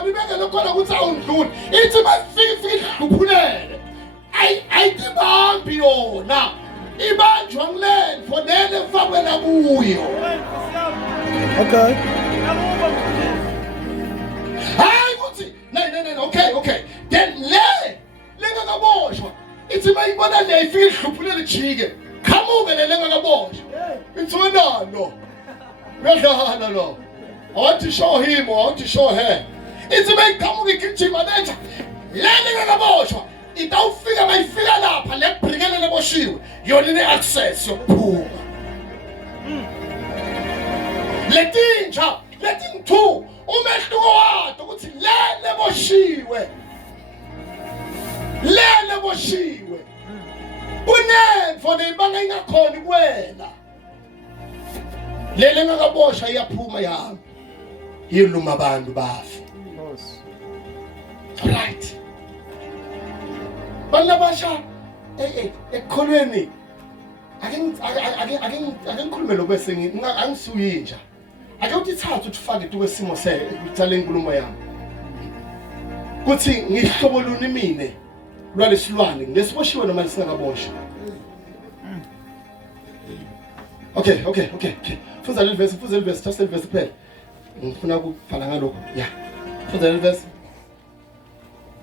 khona ibekele khona ukuthi awundluli ithi masifike ihluphulele ayitibambi yona ibanjwa ngileni fonele mfakwela kuyo. Okay. Hayi ukuthi no okay then lengakaboshwa ithi mayibona le ifike ihluphulele jike qamuke le lengakaboshwa ithi wena no uyadlala lo. I want to show him, I want to show her. Ithi mayiqhamuka igijima letha leli ngakaboshwa itawufika mayifika lapha lebrikele leboshiwe yona ine access yokuphuma. Letinja letintu umehluko wato ukuthi lele boshiwe kunenfo nebanga ingakhona kuwela lele ngakaboshwa iyaphuma yami yiluma abantu bafa. Right. Balabasha ekholweni ake ngikhulume lokwese angisuyinja ake uthi thatha uthifake kwesimo ukutsala inkulumo yami kuthi ngihlobo luni mine lwalesilwane ngesiboshiwe noma lisingakaboshwa. Okay. Fuza le verse just le verse phela ngifuna ukufana ngalokho yeah fuza le verse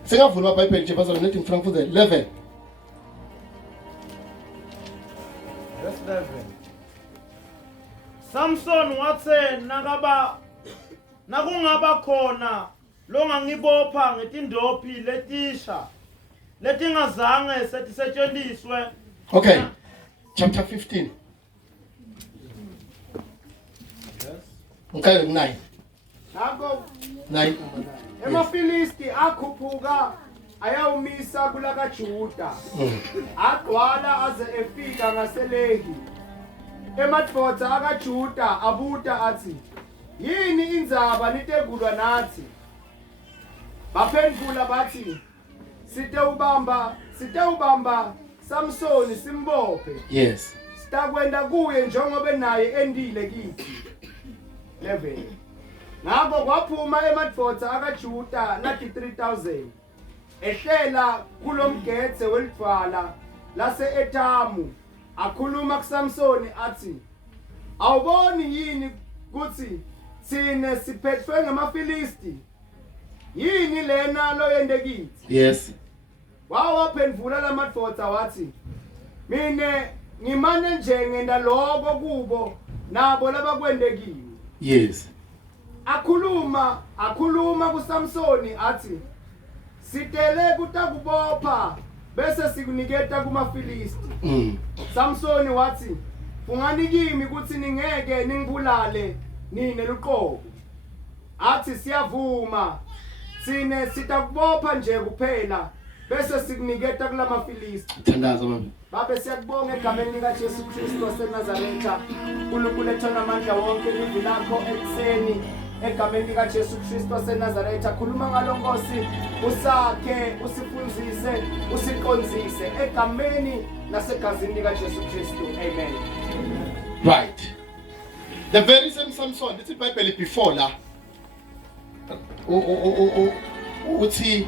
singavula iBhayibheli nje bazalwane nethi ngifuna ukufuza 11 Verse 11. Samson wathe nakungaba khona longangibopha ngetindophi letisha letingazange setishentshenziswe. Okay, chapter 15. Okay, 9. Nako 9. eMafilisti akhuphuka ayawumisa kulaka Juda. Agcwala aze efika ngaseLehi. Emadvodza akaJuda abuta athi, yini indzaba nitegulwa nathi? Baphendula bathi, sitewubamba Samsoni simbophe. Yes. Sitakwenda kuye njengoba naye endile kithi. 11. Ngakho kwaphuma emadvodza akaJuda nathi 3000 ehlela kulomgetse welidvala lase-Etamu akhuluma kuSamsoni athi, awuboni yini kuthi sine siphethwe ngamaFilisti? Yini lena loyende kithi? Yes. Wawaphendula lamadvodza wathi, mine ngimane nje ngenda lokho kubo nabo labakwendekiwe. Yes. Akhuluma kuSamsoni athi, sitele kutakubopha bese sikuniketa kumaFilisti. Samsoni wathi, fungani kimi ukuthi ningeke ningibulale nine luqobo. Athi siyavuma sine sitakubopha nje kuphela bese sikuniketa kulamaFilisti. Thandaza mama. Babe siyakubonga egameni likaJesu Kristu waseNazaretha. uNkulunkulu ethona amandla wonke livi lakho ekuseni egameni likaJesu Kristu waseNazaretha. Khuluma ngalo Nkosi, usakhe, usifundzise, usiqondzise egameni nasegazini likaJesu Kristu. Amen. Right. The very same Samson, it's iBhayibheli before la. Uthi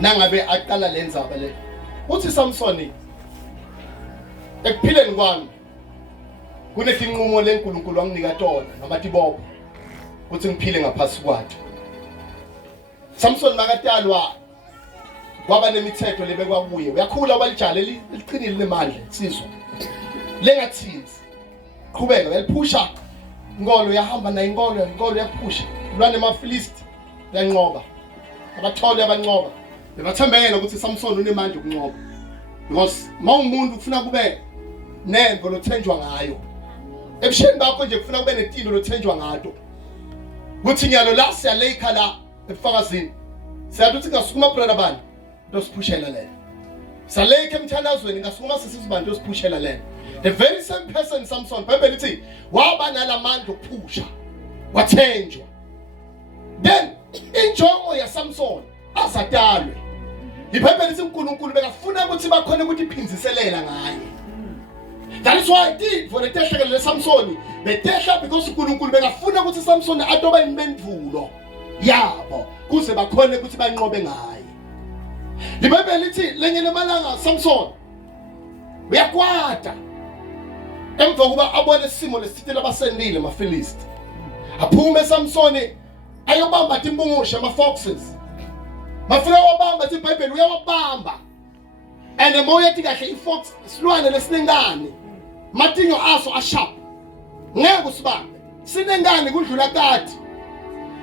nangabe aqala lenzaba le. Uthi Samson ekuphileni kwami kunesinqumo leNkulunkulu wanginika tona noma tibopho ukuthi ngiphile ngaphasi kwakhe. Samson makatalwa kwaba nemithetho lebekwa kuye. Uyakhula walijala liqinile lemandla insizwa. Lengathinzi. Qhubeka yaliphusha inkolo yahamba na inkolo yaphusha. Lwane amaFilisti yanqoba. Abatholi abanqoba. Bebathembela ukuthi Samson unemandla okunqoba. Because mawumuntu ufuna kube nemvo lothenjwa ngayo. Ebusheni bakho nje kufuna kube netindo lothenjwa ngato. Kuthi nyalo la siyalekha la ebufakazini. Siyathi uthi ngasukuma brother bani dosiphushela le. Salekhe emthandazweni ngasukuma sisizibanje dosiphushela le. The very same person Samson Bible lithi waba nalamandla okuphusha wathenjwa. Then injongo ya Samson azatalwe. iBhayibheli lithi uNkulunkulu bekafuna ukuthi bakhona ukuthi iphinziselela ngaye. That is why I did for the tehlekelele Samson. Betehla because uNkulunkulu bekafuna ukuthi Samson atoba impendulo. yabo kuze bakhone ukuthi banqobe ngaye. iBhayibheli lithi lenye lamalanga Samson uyakwata emva kuba abone isimo lesithile abasendile amaFilisti. Aphume Samson ayobamba timbungusha ama-foxes. Mafika wabamba ithi iBhayibheli uyawabamba. And emoya ethi kahle ifox silwane lesinengane. Matinyo aso asharp. Ngeke usibambe. Sinengane kudlula kade.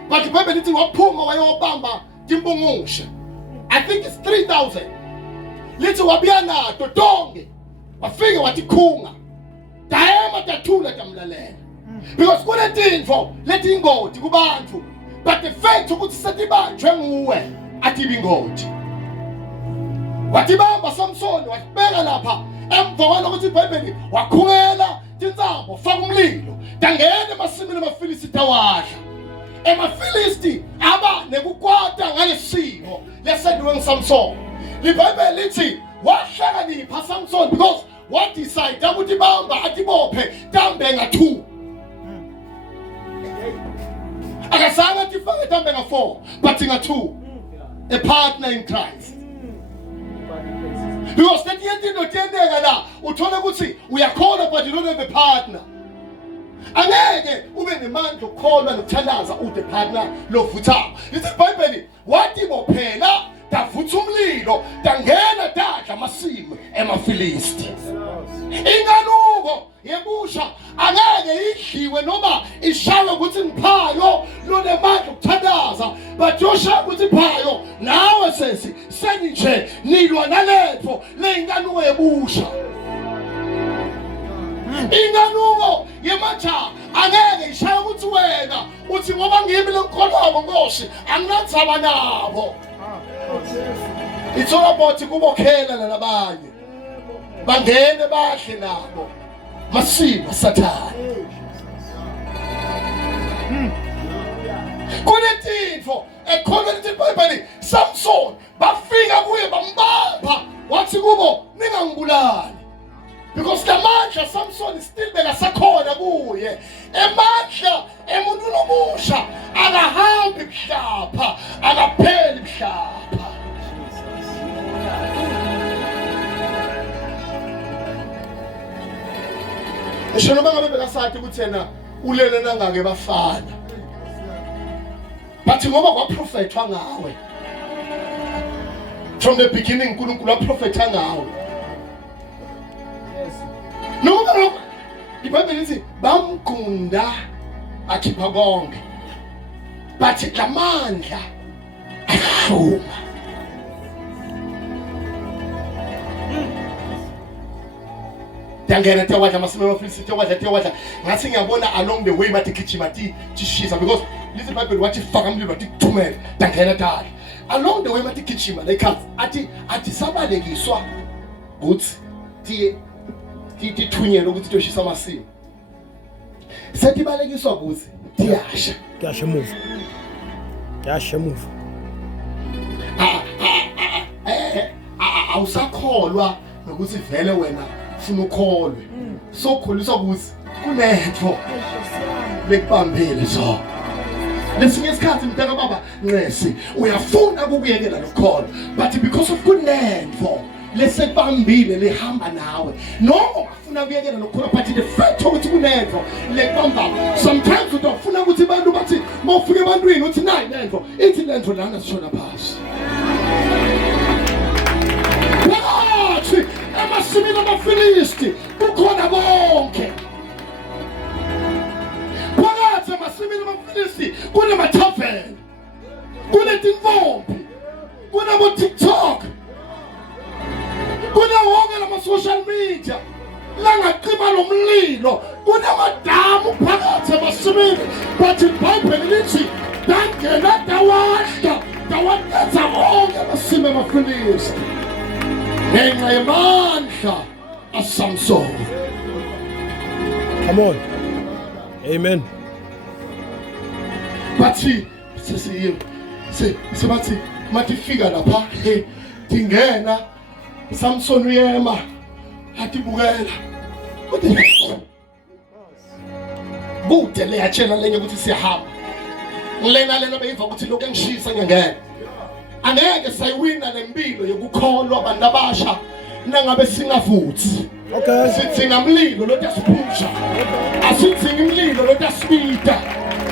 But iBhayibheli lithi waphuma wayobamba timbungusha. I think it's 3,000. Lithi wabiya nato tonke. Wafike wathi khunga. Dayema tathula tamlalela. Because kunetinfo leti ingoti kubantu. But the fact ukuthi setibanjwe nguwe atibi ingoti. Watibamba Samson wasibeka lapha emva kwalokuthi iBhayibheli wakhungela tinzambo faka umlilo. Dangene emasimini amaFilisti tawadla. EmaFilisti aba nekukwata ngalesimo lesendiwe nguSamson. iBhayibheli lithi wahlakanipha Samson because what decide ukuthi bamba atibophe tambe nga2. Akasanga tifake tambe nga4 but nga2. A partner in Christ. Because that yenti notendeka la uthola ukuthi uyakholwa but you don't have a partner. Angeke ube nemandla ukholwa nokuthandaza ude partner lovuthayo. Lithi iBhayibheli wathi bophela davutha umlilo dangena dadla amasimo emaFilisti. Inganuko yebusha angeke idliwe noma ishawe ukuthi ngiphayo lone manje ukuthandaza but yosha ukuthi phayo nawe sesi senje nilwa naletho leinganuko yebusha. Inganuko yemacha angeke ishawe ukuthi wena uthi ngoba ngimi lenkolwabo Nkosi anginathaba nabo. It's all about kubokhela nalabanye bangene bahle nabo masimo sathana. Kunetinfo ekholwa lithi iBhayibheli Samson bafika kuye bambamba wathi kubo ningangibulali. Because namandla Samson still bekasakhona kuye. Emandla emuntu lomusha akahambi mhlapha akapheli mhlapha. Esho noma ngabe bekasathi ukuthi yena ulele nangake bafana. But ngoba kwaprofethwa ngawe. From the beginning uNkulunkulu waprofetha ngawe. Noma iBhayibheli lithi bamgunda akhipha konke. But lamandla ahluma. Dangena tawadla amasimo amaFilisti tawadla ngathi ngiyabona along the way bathi gijima tishisa because lithi iBhayibheli wathi faka umlilo wathi thumela dangena dala along the way bathi gijima they come athi sabalekiswa ukuthi tithunyelwe ukuthi toshisa amasimo setibalekiswa ukuthi tiyasha emuva awusakholwa nokuthi vele wena ufuna ukholwe sokholiswa ukuthi kunetho lekubambile so lesinye isikhathi mntaka baba Nxesi uyafuna ukuyekela lokholwa but because of kunetho lesekubambile lihamba nawe noma ufuna ukuyekela lokholwa but the fact ukuthi kunetho lekubamba sometimes utafuna ukuthi abantu bathi mawufike ebantwini uthi nayi lento ithi lento lana sishona phasi. Emasimini amaFilisti kukhona bonke. Phakathi emasimini amaFilisti kunemathaveni, kunetinvombi, kunabo-TikTok, kunawonke lama-social media langacima lo mlilo, kunamadamu phakathi emasimini. But iBhayibheli lithi dangena tawadla wonke amasimi amaFilisti ngenxa yamandla aSamson. Come on. Amen. Bathi sebathi matifika lapha tingena Samson uyema atibukela kude le yachela lenye ukuthi siyahamba lena beyiva ukuthi lokho engishisa ngengene angeke sayiwina lempilo yokukholwa abantu abasha nangabe singavuthi. Okay. Sithinga umlilo lotasipusha, asithinga umlilo lotasibita,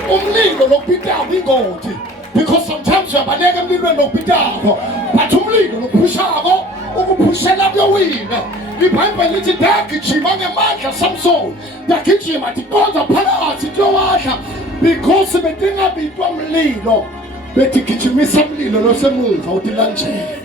umlilo lokubitayo ingoti, because sometimes uyabaleka emlilweni lokubitayo, but umlilo lokupushako ukuphushela kuyowina. IBhayibheli lithi dagijima ngemandla Samson, dagijima tikonza phakathi kuyowadla, because betingabitwa umlilo betigijimisa umlilo losemuva uthi lanjeni.